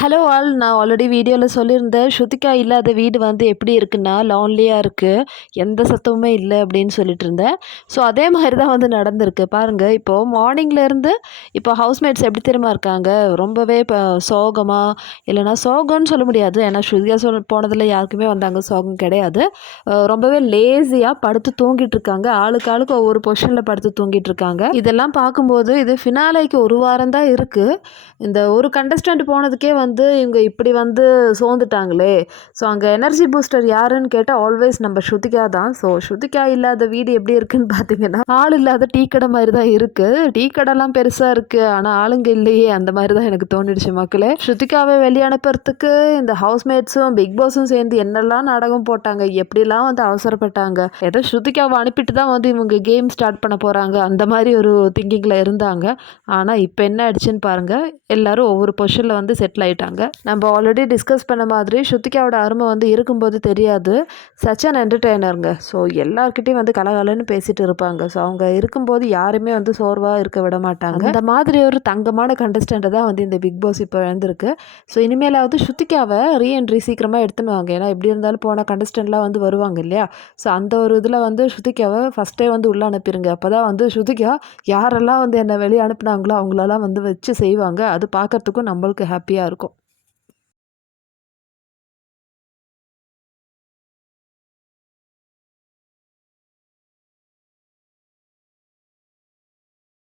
Hello all நான் already வீடியோவில் சொல்லியிருந்தேன் ஸ்ருதிகா இல்லாத வீடு வந்து எப்படி இருக்குன்னா லான்லியாக இருக்குது, எந்த சத்தமுமே இல்லை அப்படின்னு சொல்லிட்டு இருந்தேன். ஸோ அதே மாதிரி தான் வந்து நடந்திருக்கு பாருங்கள். இப்போது மார்னிங்லேருந்து இப்போ ஹவுஸ்மேட்ஸ் எப்படி தெரியுமா இருக்காங்க, ரொம்பவே இப்போ சோகமாக, இல்லைனா சோகம்னு சொல்ல முடியாது, ஏன்னா ஸ்ருதிகா போனதில் யாருக்குமே வந்து அங்கே சோகம் கிடையாது. ரொம்பவே லேசியாக படுத்து தூங்கிட்டு இருக்காங்க, ஆளுக்கு ஆளுக்கு ஒவ்வொரு பொசிஷனில் படுத்து தூங்கிட்டு இருக்காங்க. இதெல்லாம் பார்க்கும்போது இது ஃபினாலைக்கு ஒரு வாரம் தான் இருக்குது. இந்த ஒரு கண்டஸ்டன்ட் போனதுக்கே வந்து இவங்க இப்படி வந்து சோர்ந்துட்டாங்களே. ஸோ அங்கே எனர்ஜி பூஸ்டர் யாருன்னு கேட்டால் ஆல்வேஸ் நம்ம ஸ்ருதிகா தான். ஸோ ஸ்ருதிகா இல்லாத வீடு எப்படி இருக்குன்னு பார்த்தீங்கன்னா ஆள் இல்லாத டீ கடை மாதிரி தான் இருக்குது. டீ கடைலாம் பெருசாக இருக்குது, ஆனால் ஆளுங்க இல்லையே, அந்த மாதிரி தான் எனக்கு தோணிடுச்சு மக்களே. ஸ்ருதிகாவை வெளியே அனுப்புறதுக்கு இந்த ஹவுஸ்மேட்ஸும் பிக் பாஸும் சேர்ந்து என்னெல்லாம் நாடகம் போட்டாங்க, எப்படிலாம் வந்து அவசரப்பட்டாங்க. ஏதோ ஸ்ருதிகாவை அனுப்பிட்டு தான் வந்து இவங்க கேம் ஸ்டார்ட் பண்ண போகிறாங்க, அந்த மாதிரி ஒரு திங்கிங்கில் இருந்தாங்க. ஆனால் இப்போ என்ன ஆயிடுச்சுன்னு பாருங்கள், எல்லாரும் ஒவ்வொரு பொசிஷனில் வந்து செட்டில் ஆகிட்டாங்க. நம்ம ஆல்ரெடி டிஸ்கஸ் பண்ண மாதிரி ஸ்ருதிகாவோட அருமை வந்து இருக்கும்போது தெரியாது, சச் அன் என்டர்டெய்னருங்க. ஸோ எல்லாருக்கிட்டையும் வந்து கலகலன்னு பேசிட்டு இருப்பாங்க. ஸோ அவங்க இருக்கும்போது யாருமே வந்து சோர்வாக இருக்க விட மாட்டாங்க. அந்த மாதிரி ஒரு தங்கமான கண்டஸ்டண்ட்டை தான் வந்து இந்த பிக் பாஸ் இப்போ இழந்திருக்கு. ஸோ இனிமேலாவது ஸ்ருதிகாவை ரீஎன்ட்ரி சீக்கிரமாக எடுத்துன்னு வாங்க. ஏன்னா எப்படி இருந்தாலும் போன கண்டஸ்டண்ட்லாம் வந்து வருவாங்க இல்லையா. ஸோ அந்த ஒரு இதில் வந்து ஸ்ருதிகாவை ஃபஸ்ட்டே வந்து உள்ளே அனுப்பிடுங்க. அப்போ தான் வந்து ஸ்ருதிகா யாரெல்லாம் வந்து என்னை வெளியே அனுப்புனாங்களோ அவங்களெல்லாம் வந்து வச்சு செய்வாங்க. அது பார்க்கறதுக்கும் நம்மளுக்கு ஹாப்பியாக இருக்கும்.